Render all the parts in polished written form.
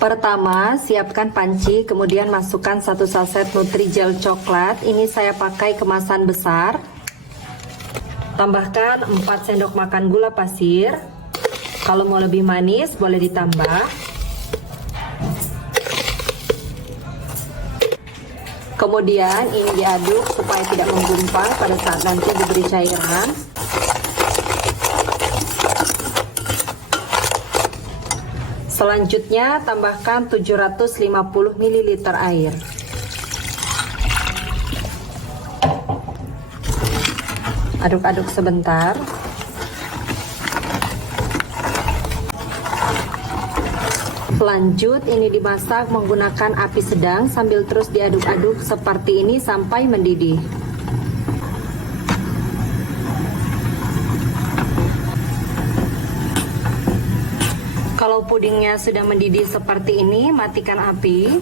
Pertama, siapkan panci, kemudian masukkan 1 saset Nutrijel coklat. Ini saya pakai kemasan besar. Tambahkan 4 sendok makan gula pasir. Kalau mau lebih manis, boleh ditambah. Kemudian ini diaduk supaya tidak menggumpal pada saat nanti diberi cairan. Selanjutnya tambahkan 750 ml air. Aduk-aduk sebentar. Lanjut, ini dimasak menggunakan api sedang sambil terus diaduk-aduk seperti ini sampai mendidih. Kalau pudingnya sudah mendidih seperti ini, matikan api.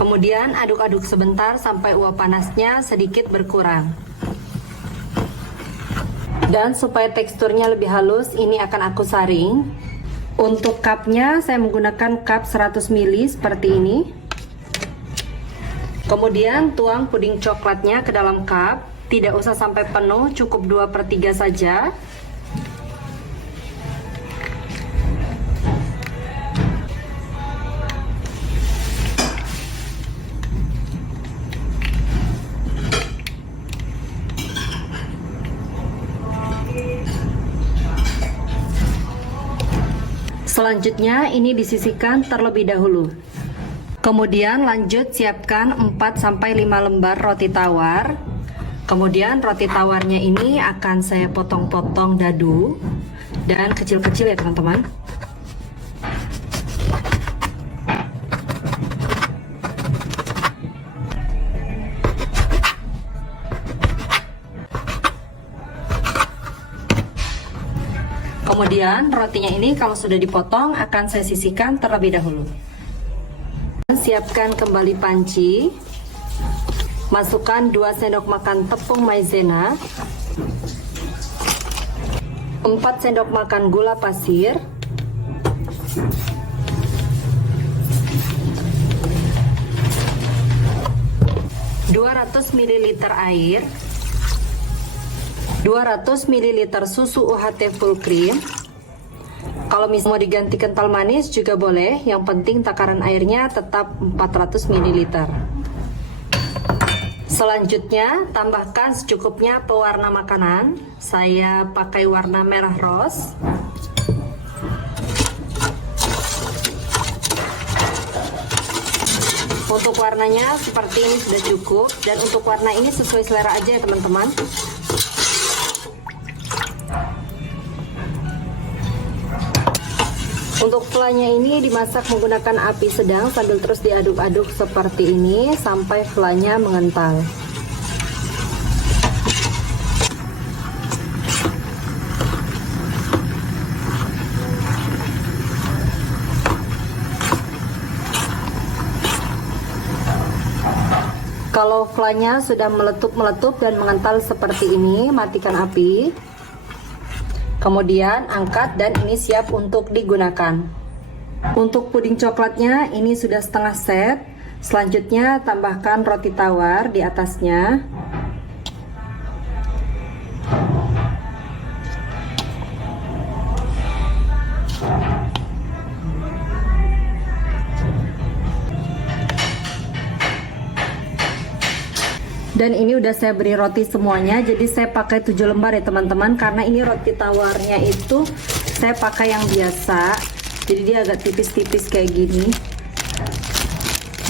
Kemudian aduk-aduk sebentar sampai uap panasnya sedikit berkurang. Dan supaya teksturnya lebih halus, ini akan aku saring. Untuk cupnya saya menggunakan cup 100 ml seperti ini. Kemudian tuang puding coklatnya ke dalam cup. Tidak usah sampai penuh, cukup 2/3 saja. Selanjutnya ini disisihkan terlebih dahulu. Kemudian lanjut siapkan 4-5 lembar roti tawar. Kemudian roti tawarnya ini akan saya potong-potong dadu dan kecil-kecil ya teman-teman. Kemudian rotinya ini kalau sudah dipotong akan saya sisihkan terlebih dahulu. Siapkan kembali panci. Masukkan 2 sendok makan tepung maizena, 4 sendok makan gula pasir, 200 ml air, 200 ml susu UHT full cream. Kalau misalnya mau diganti kental manis juga boleh, yang penting takaran airnya tetap 400 ml. Selanjutnya tambahkan secukupnya pewarna makanan. Saya pakai warna merah rose. Untuk warnanya seperti ini sudah cukup, dan untuk warna ini sesuai selera aja ya teman-teman. Untuk flanya ini dimasak menggunakan api sedang sambil terus diaduk-aduk seperti ini sampai flanya mengental. Kalau flanya sudah meletup-meletup dan mengental seperti ini, matikan api. Kemudian angkat dan ini siap untuk digunakan. Untuk puding coklatnya ini sudah setengah set. Selanjutnya tambahkan roti tawar di atasnya. Dan ini udah saya beri roti semuanya, jadi saya pakai 7 lembar ya teman-teman, karena ini roti tawarnya itu saya pakai yang biasa, jadi dia agak tipis-tipis kayak gini.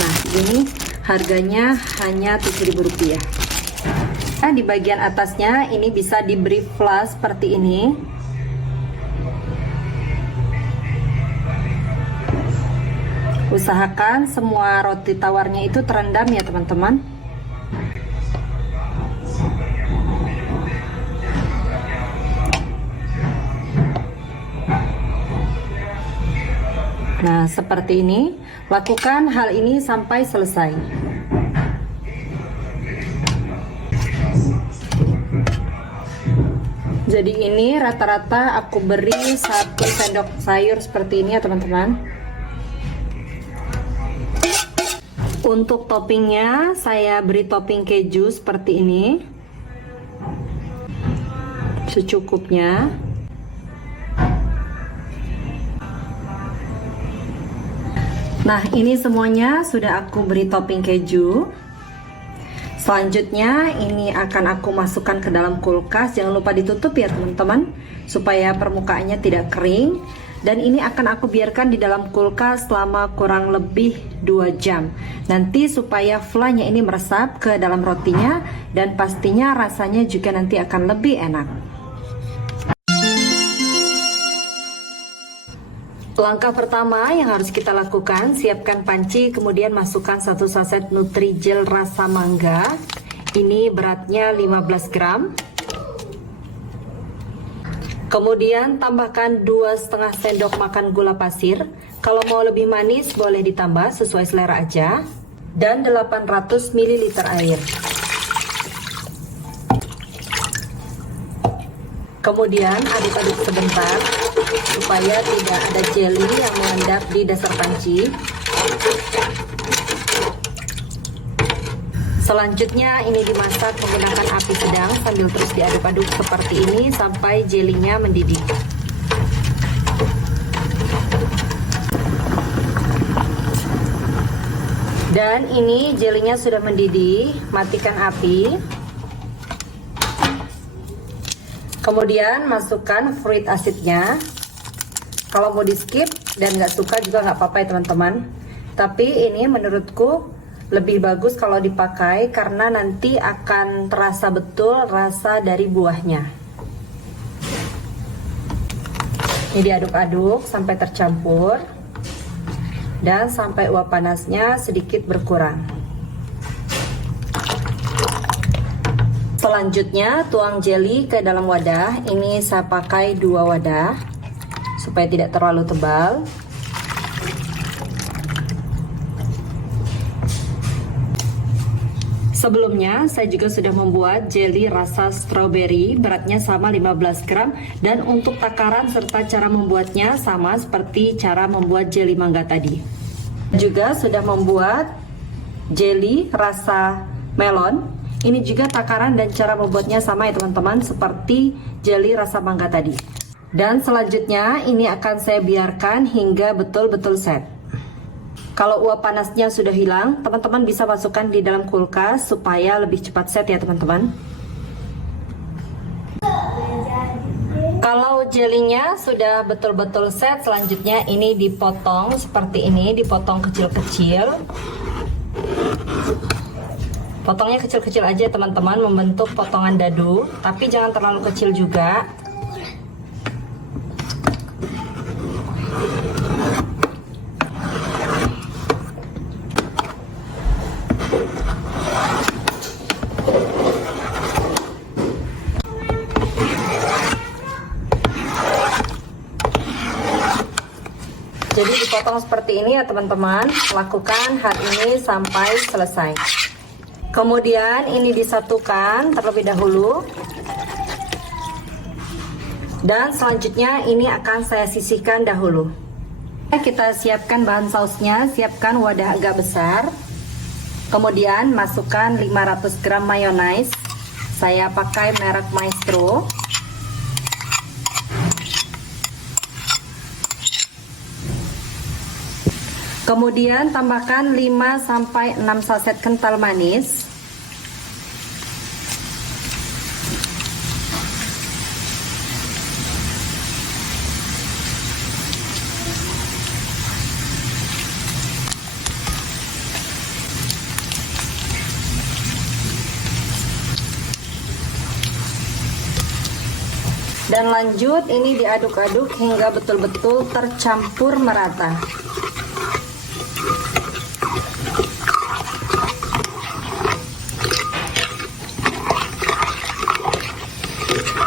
Nah ini harganya hanya Rp7.000. Nah di bagian atasnya ini bisa diberi flash seperti ini. Usahakan semua roti tawarnya itu terendam ya teman-teman. Nah, seperti ini. Lakukan hal ini sampai selesai. Jadi ini rata-rata aku beri 1 sendok sayur seperti ini ya teman-teman. Untuk toppingnya saya beri topping keju seperti ini, secukupnya. Nah, ini semuanya sudah aku beri topping keju. Selanjutnya ini akan aku masukkan ke dalam kulkas. Jangan lupa ditutup ya teman-teman, supaya permukaannya tidak kering. Dan ini akan aku biarkan di dalam kulkas selama kurang lebih 2 jam. Nanti supaya flanya ini meresap ke dalam rotinya, dan pastinya rasanya juga nanti akan lebih enak. Langkah pertama yang harus kita lakukan, siapkan panci, kemudian masukkan 1 saset Nutrijel rasa mangga. Ini beratnya 15 gram. Kemudian tambahkan 2,5 sendok makan gula pasir. Kalau mau lebih manis boleh ditambah sesuai selera aja. Dan 800 ml air. Kemudian aduk-aduk sebentar supaya tidak ada jelly yang mengendap di dasar panci. Selanjutnya ini dimasak menggunakan api sedang sambil terus diaduk-aduk seperti ini sampai jelinya mendidih. Dan ini jelinya sudah mendidih, matikan api. Kemudian masukkan fruit acidnya. Kalau mau di skip dan nggak suka juga nggak apa-apa ya teman-teman. Tapi ini menurutku lebih bagus kalau dipakai karena nanti akan terasa betul rasa dari buahnya. Ini diaduk-aduk sampai tercampur dan sampai uap panasnya sedikit berkurang. Selanjutnya tuang jelly ke dalam wadah. Ini saya pakai 2 wadah supaya tidak terlalu tebal. Sebelumnya saya juga sudah membuat jelly rasa strawberry, beratnya sama 15 gram, dan untuk takaran serta cara membuatnya sama seperti cara membuat jelly mangga tadi. Juga sudah membuat jelly rasa melon. Ini juga takaran dan cara membuatnya sama ya teman-teman, seperti jelly rasa mangga tadi. Dan selanjutnya ini akan saya biarkan hingga betul-betul set. Kalau uap panasnya sudah hilang, teman-teman bisa masukkan di dalam kulkas supaya lebih cepat set ya teman-teman. Kalau jelinya sudah betul-betul set, selanjutnya ini dipotong seperti ini, dipotong kecil-kecil. Potongnya kecil-kecil aja teman-teman, membentuk potongan dadu, tapi jangan terlalu kecil juga. Jadi dipotong seperti ini ya teman-teman. Lakukan hal ini sampai selesai. Kemudian ini disatukan terlebih dahulu. Dan selanjutnya ini akan saya sisihkan dahulu. Kita siapkan bahan sausnya. Siapkan wadah agak besar. Kemudian masukkan 500 gram mayonaise. Saya pakai merek Maestro. Kemudian tambahkan 5-6 saset kental manis. Dan lanjut ini diaduk-aduk hingga betul-betul tercampur merata.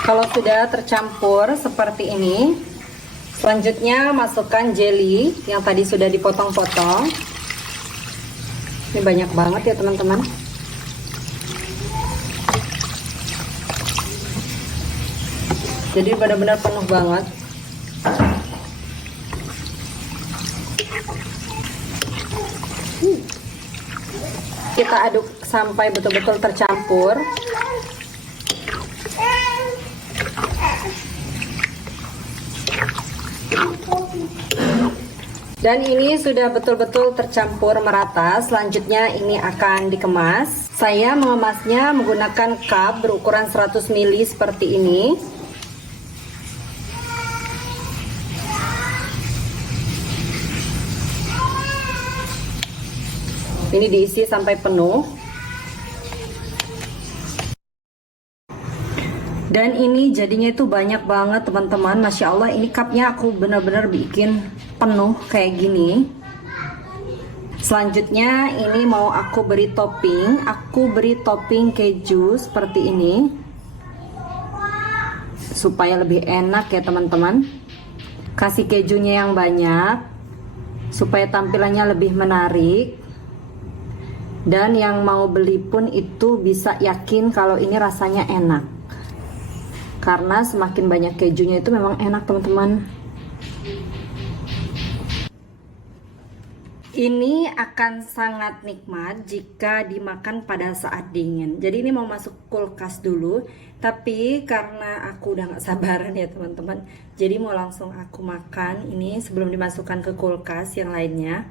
Kalau sudah tercampur seperti ini, selanjutnya masukkan jelly yang tadi sudah dipotong-potong. Ini banyak banget ya teman-teman. Jadi benar-benar penuh banget. kita aduk sampai betul-betul tercampur. Dan ini sudah betul-betul tercampur merata. Selanjutnya ini akan dikemas. Saya mengemasnya menggunakan cup berukuran 100 ml seperti ini. Ini diisi sampai penuh. Dan ini jadinya itu banyak banget teman-teman. Masya Allah, ini cupnya aku benar-benar bikin penuh kayak gini. Selanjutnya ini mau aku beri topping. Aku beri topping keju seperti ini, supaya lebih enak ya teman-teman. Kasih kejunya yang banyak supaya tampilannya lebih menarik. Dan yang mau beli pun itu bisa yakin kalau ini rasanya enak, karena semakin banyak kejunya itu memang enak teman-teman. Ini akan sangat nikmat jika dimakan pada saat dingin. Jadi ini mau masuk kulkas dulu, tapi karena aku udah gak sabaran ya teman-teman, jadi mau langsung aku makan ini sebelum dimasukkan ke kulkas yang lainnya.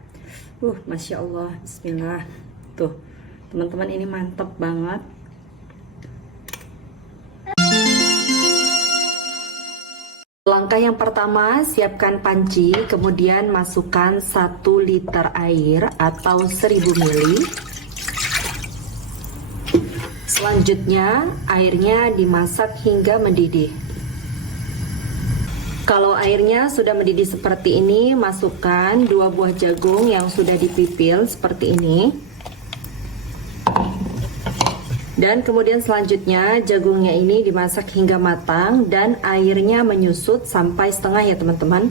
Masya Allah, bismillah. Tuh teman-teman, ini mantep banget. Langkah yang pertama, siapkan panci, kemudian masukkan 1 liter air atau 1000 ml. Selanjutnya airnya dimasak hingga mendidih. Kalau airnya sudah mendidih seperti ini, masukkan 2 buah jagung yang sudah dipipil seperti ini. Dan kemudian selanjutnya jagungnya ini dimasak hingga matang dan airnya menyusut sampai setengah ya teman-teman.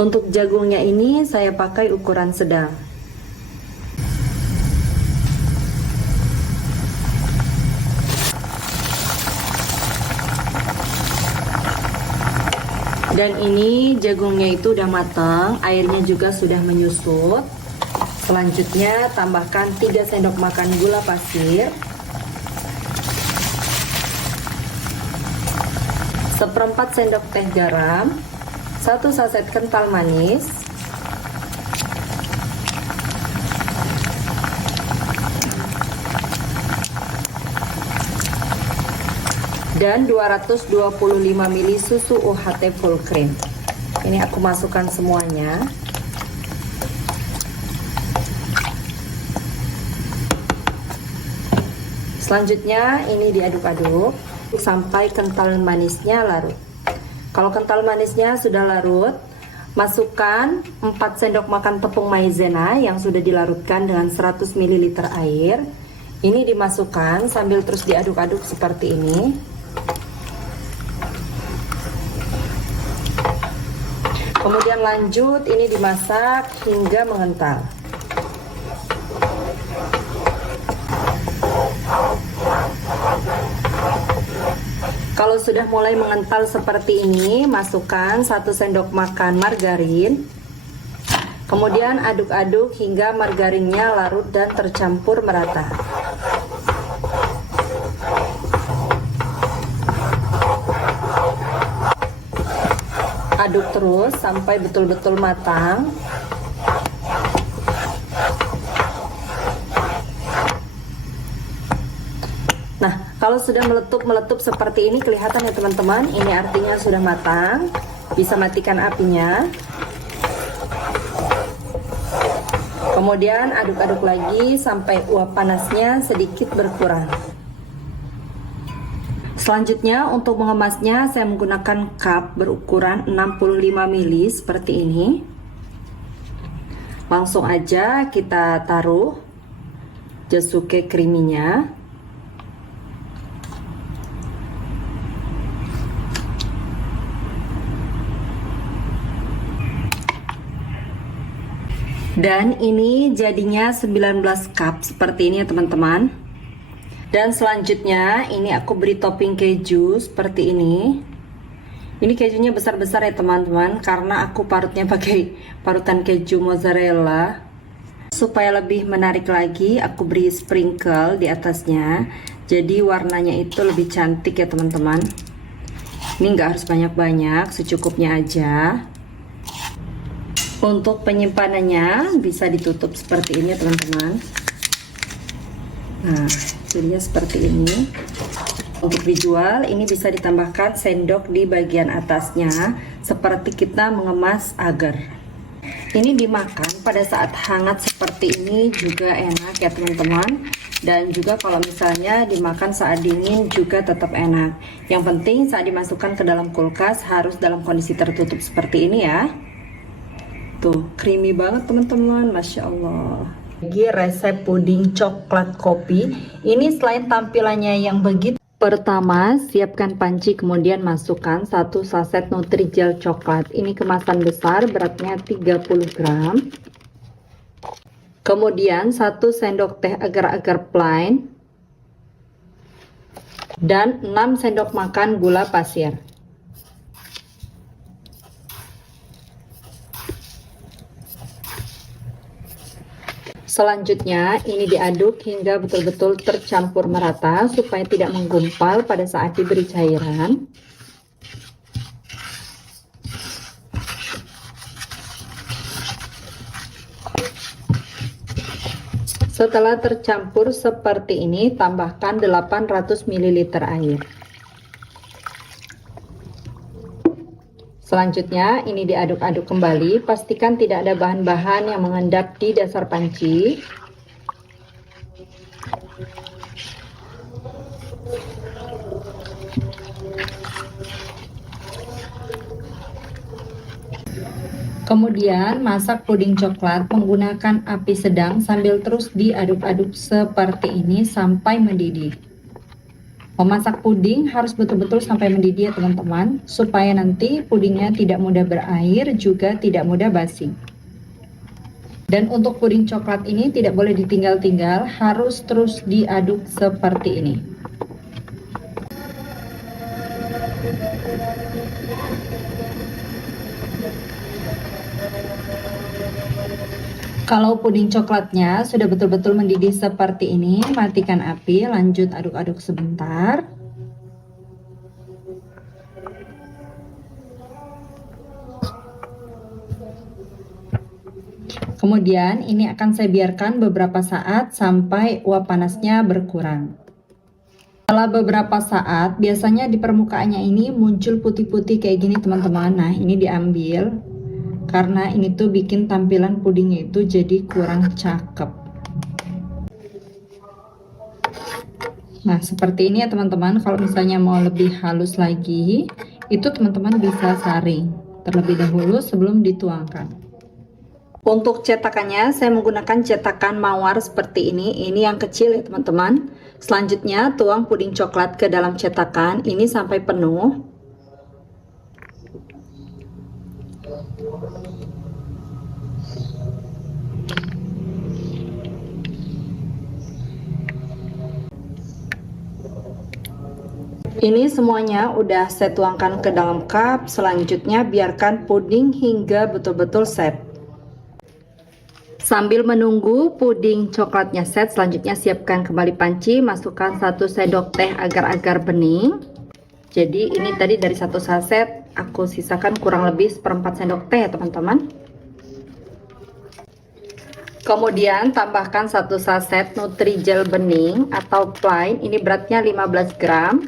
Untuk jagungnya ini saya pakai ukuran sedang. Dan ini jagungnya itu udah matang, airnya juga sudah menyusut. Selanjutnya tambahkan 3 sendok makan gula pasir, 1/4 sendok teh garam, 1 saset kental manis, dan 225 ml susu UHT full cream. Ini aku masukkan semuanya. Selanjutnya ini diaduk-aduk sampai kental manisnya larut. Kalau kental manisnya sudah larut, masukkan 4 sendok makan tepung maizena yang sudah dilarutkan dengan 100 ml air. Ini dimasukkan sambil terus diaduk-aduk seperti ini. Kemudian lanjut ini dimasak hingga mengental. Kalau sudah mulai mengental seperti ini, masukkan 1 sendok makan margarin. Kemudian aduk-aduk hingga margarinnya larut dan tercampur merata. Aduk terus sampai betul-betul matang. Nah, kalau sudah meletup seperti ini kelihatan ya teman-teman, ini artinya sudah matang. Bisa matikan apinya. Kemudian aduk-aduk lagi sampai uap panasnya sedikit berkurang. Selanjutnya untuk mengemasnya saya menggunakan cup berukuran 65 ml seperti ini. Langsung aja kita taruh jasuke creaminya. Dan ini jadinya 19 cup seperti ini ya teman-teman. Dan selanjutnya ini aku beri topping keju seperti ini. Ini kejunya besar-besar ya teman-teman, karena aku parutnya pakai parutan keju mozzarella. Supaya lebih menarik lagi, aku beri sprinkle di atasnya. Jadi warnanya itu lebih cantik ya teman-teman. Ini nggak harus banyak-banyak, secukupnya aja. Untuk penyimpanannya bisa ditutup seperti ini teman-teman. Nah, jadinya seperti ini. Untuk dijual, ini bisa ditambahkan sendok di bagian atasnya, seperti kita mengemas agar. Ini dimakan pada saat hangat seperti ini juga enak ya teman-teman. Dan juga kalau misalnya dimakan saat dingin juga tetap enak. Yang penting saat dimasukkan ke dalam kulkas harus dalam kondisi tertutup seperti ini ya. Tuh, creamy banget teman-teman, Masya Allah. Lagi resep puding coklat kopi. Ini selain tampilannya yang begitu, pertama, siapkan panci, kemudian masukkan 1 saset Nutrijel coklat. Ini kemasan besar, beratnya 30 gram. Kemudian 1 sendok teh agar-agar plain. Dan 6 sendok makan gula pasir. Selanjutnya, ini diaduk hingga betul-betul tercampur merata supaya tidak menggumpal pada saat diberi cairan. Setelah tercampur seperti ini, tambahkan 800 ml air. Selanjutnya, ini diaduk-aduk kembali, pastikan tidak ada bahan-bahan yang mengendap di dasar panci. Kemudian, masak puding coklat menggunakan api sedang sambil terus diaduk-aduk seperti ini sampai mendidih. Memasak puding harus betul-betul sampai mendidih ya teman-teman, supaya nanti pudingnya tidak mudah berair, juga tidak mudah basi. Dan untuk puding coklat ini tidak boleh ditinggal-tinggal, harus terus diaduk seperti ini. Kalau puding coklatnya sudah betul-betul mendidih seperti ini, matikan api, lanjut aduk-aduk sebentar. Kemudian ini akan saya biarkan beberapa saat sampai uap panasnya berkurang. Setelah beberapa saat, biasanya di permukaannya ini muncul putih-putih kayak gini teman-teman. Nah, ini diambil. Karena ini tuh bikin tampilan pudingnya itu jadi kurang cakep. Nah, seperti ini ya teman-teman. Kalau misalnya mau lebih halus lagi, itu teman-teman bisa saring terlebih dahulu sebelum dituangkan. Untuk cetakannya, saya menggunakan cetakan mawar seperti ini. Ini yang kecil ya teman-teman. Selanjutnya, tuang puding coklat ke dalam cetakan ini sampai penuh. Ini semuanya udah saya tuangkan ke dalam cup. Selanjutnya biarkan puding hingga betul-betul set. Sambil menunggu puding coklatnya set, selanjutnya siapkan kembali panci, masukkan 1 sendok teh agar-agar bening. Jadi ini tadi dari 1 saset aku sisakan kurang lebih 1/4 sendok teh teman-teman. Kemudian tambahkan 1 saset Nutrijel bening atau plain, ini beratnya 15 gram.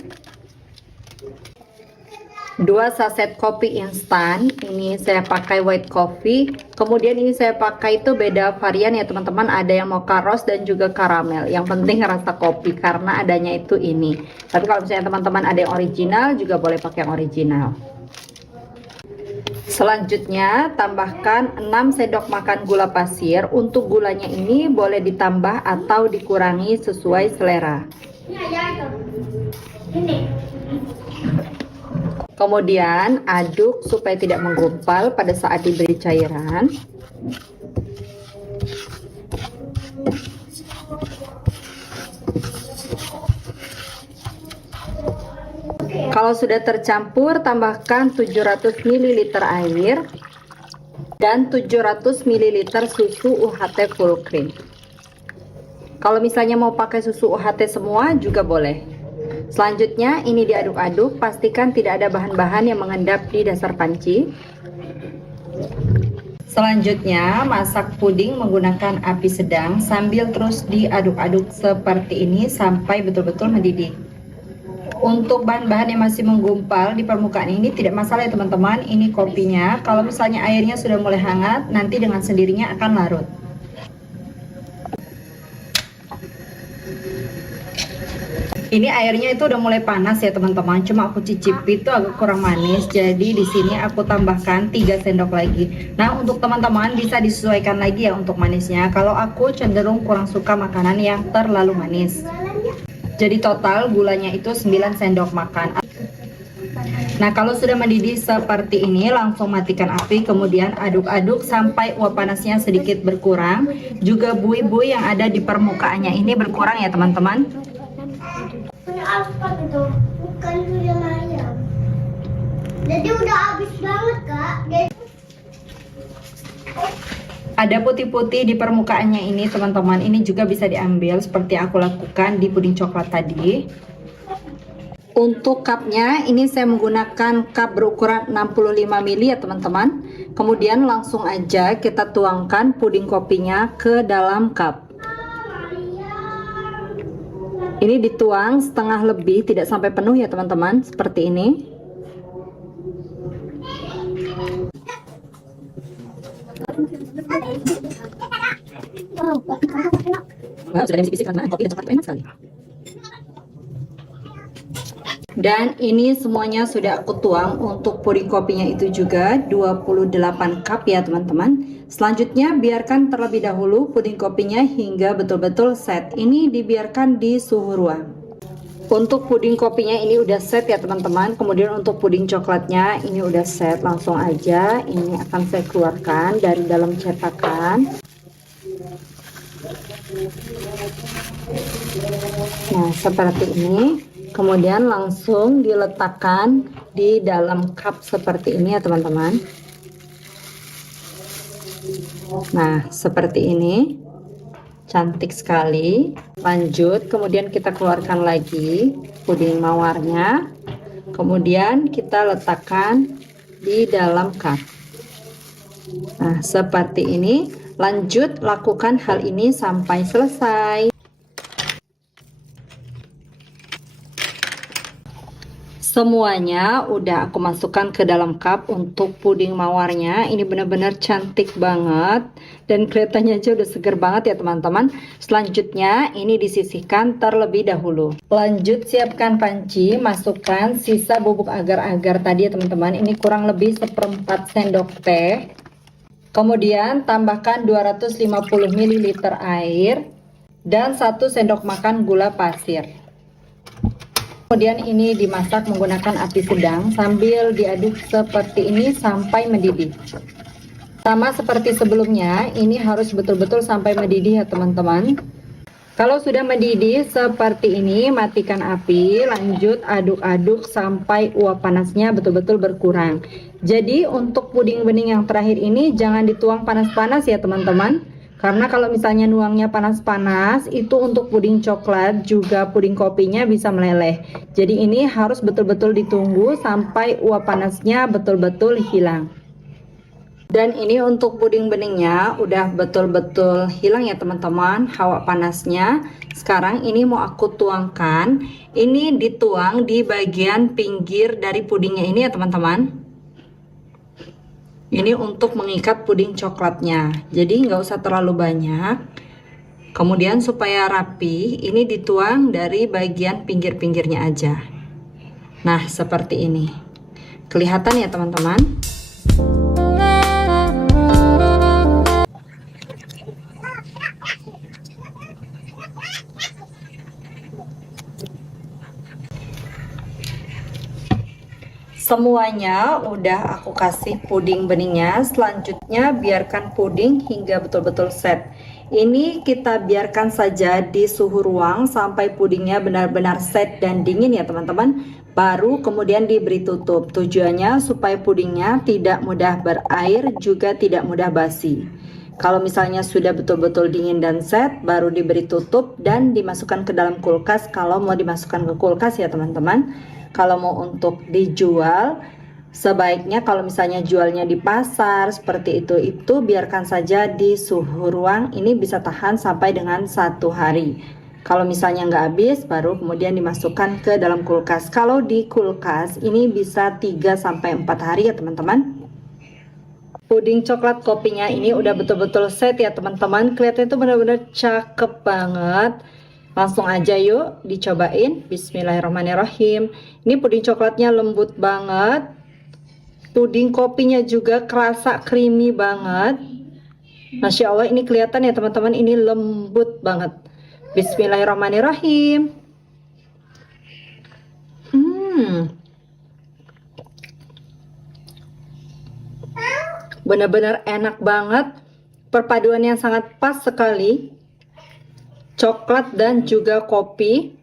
2 saset kopi instan, ini saya pakai white coffee. Kemudian ini saya pakai itu beda varian ya teman-teman, ada yang mocha rose dan juga karamel. Yang penting rasa kopi karena adanya itu ini. Tapi kalau misalnya teman-teman ada yang original juga boleh pakai yang original. Selanjutnya tambahkan 6 sendok makan gula pasir. Untuk gulanya ini boleh ditambah atau dikurangi sesuai selera. Kemudian aduk supaya tidak menggumpal pada saat diberi cairan. Kalau sudah tercampur, tambahkan 700 ml air dan 700 ml susu UHT full cream. Kalau misalnya mau pakai susu UHT semua juga boleh. Selanjutnya ini diaduk-aduk, pastikan tidak ada bahan-bahan yang mengendap di dasar panci. Selanjutnya masak puding menggunakan api sedang sambil terus diaduk-aduk seperti ini sampai betul-betul mendidih. Untuk bahan-bahan yang masih menggumpal di permukaan ini tidak masalah ya teman-teman, ini kopinya. Kalau misalnya airnya sudah mulai hangat, nanti dengan sendirinya akan larut. Ini airnya itu udah mulai panas ya teman-teman, cuma aku cicipi itu agak kurang manis, jadi di sini aku tambahkan 3 sendok lagi. Nah, untuk teman-teman bisa disesuaikan lagi ya untuk manisnya. Kalau aku cenderung kurang suka makanan yang terlalu manis. Jadi total gulanya itu 9 sendok makan. Nah, kalau sudah mendidih seperti ini, langsung matikan api, kemudian aduk-aduk sampai uap panasnya sedikit berkurang. Juga buih-buih yang ada di permukaannya ini berkurang ya teman-teman. Apa itu? Bukan durian ayam. Jadi udah habis banget kak. Ada putih-putih di permukaannya ini teman-teman. Ini juga bisa diambil seperti aku lakukan di puding coklat tadi. Untuk cupnya ini saya menggunakan cup berukuran 65 ml ya teman-teman. Kemudian langsung aja kita tuangkan puding kopinya ke dalam cup. Ini dituang setengah lebih, tidak sampai penuh ya teman-teman, seperti ini. Wah, sudah ada bisik-bisik karena kopi dan coklat itu enak sekali. Dan ini semuanya sudah aku tuang. Untuk puding kopinya itu juga 28 cup ya teman-teman. Selanjutnya biarkan terlebih dahulu puding kopinya hingga betul-betul set. Ini dibiarkan di suhu ruang. Untuk puding kopinya ini udah set ya teman-teman. Kemudian untuk puding coklatnya ini udah set. Langsung aja ini akan saya keluarkan dari dalam cetakan. Nah, seperti ini. Kemudian langsung diletakkan di dalam cup seperti ini ya teman-teman. Nah, seperti ini. Cantik sekali. Lanjut, kemudian kita keluarkan lagi puding mawarnya. Kemudian kita letakkan di dalam cup. Nah, seperti ini. Lanjut, lakukan hal ini sampai selesai. Semuanya udah aku masukkan ke dalam cup. Untuk puding mawarnya ini benar-benar cantik banget dan kelihatannya aja udah seger banget ya teman-teman. Selanjutnya ini disisihkan terlebih dahulu. Lanjut siapkan panci, masukkan sisa bubuk agar-agar tadi ya teman-teman. Ini kurang lebih 1/4 sendok teh. Kemudian tambahkan 250 ml air dan 1 sendok makan gula pasir. Kemudian ini dimasak menggunakan api sedang sambil diaduk seperti ini sampai mendidih. Sama seperti sebelumnya, ini harus betul-betul sampai mendidih ya teman-teman. Kalau sudah mendidih seperti ini, matikan api, lanjut aduk-aduk sampai uap panasnya betul-betul berkurang. Jadi untuk puding bening yang terakhir ini jangan dituang panas-panas ya teman-teman. Karena kalau misalnya nuangnya panas-panas, itu untuk puding coklat juga puding kopinya bisa meleleh. Jadi ini harus betul-betul ditunggu sampai uap panasnya betul-betul hilang. Dan ini untuk puding beningnya udah betul-betul hilang ya teman-teman, hawa panasnya. Sekarang ini mau aku tuangkan. Ini dituang di bagian pinggir dari pudingnya ini ya teman-teman. Ini untuk mengikat puding coklatnya, jadi nggak usah terlalu banyak. Kemudian supaya rapi, ini dituang dari bagian pinggir-pinggirnya aja. Nah, seperti ini. Kelihatan ya teman-teman? Semuanya udah aku kasih puding beningnya. Selanjutnya biarkan puding hingga betul-betul set. Ini kita biarkan saja di suhu ruang sampai pudingnya benar-benar set dan dingin ya teman-teman. Baru kemudian diberi tutup. Tujuannya supaya pudingnya tidak mudah berair, juga tidak mudah basi. Kalau misalnya sudah betul-betul dingin dan set, baru diberi tutup dan dimasukkan ke dalam kulkas. Kalau mau dimasukkan ke kulkas ya teman-teman. Kalau mau untuk dijual, sebaiknya kalau misalnya jualnya di pasar seperti itu biarkan saja di suhu ruang. Ini bisa tahan sampai dengan 1 hari. Kalau misalnya nggak habis, baru kemudian dimasukkan ke dalam kulkas. Kalau di kulkas ini bisa 3-4 hari ya teman-teman. Puding coklat kopinya ini udah betul-betul set ya teman-teman. Kelihatannya itu benar-benar cakep banget. Langsung aja yuk dicobain. Bismillahirrahmanirrahim. Ini puding coklatnya lembut banget. Puding kopinya juga kerasa creamy banget. Masya Allah, ini kelihatan ya teman-teman, ini lembut banget. Bismillahirrahmanirrahim. Benar-benar enak banget. Perpaduan yang sangat pas sekali. Coklat dan juga kopi.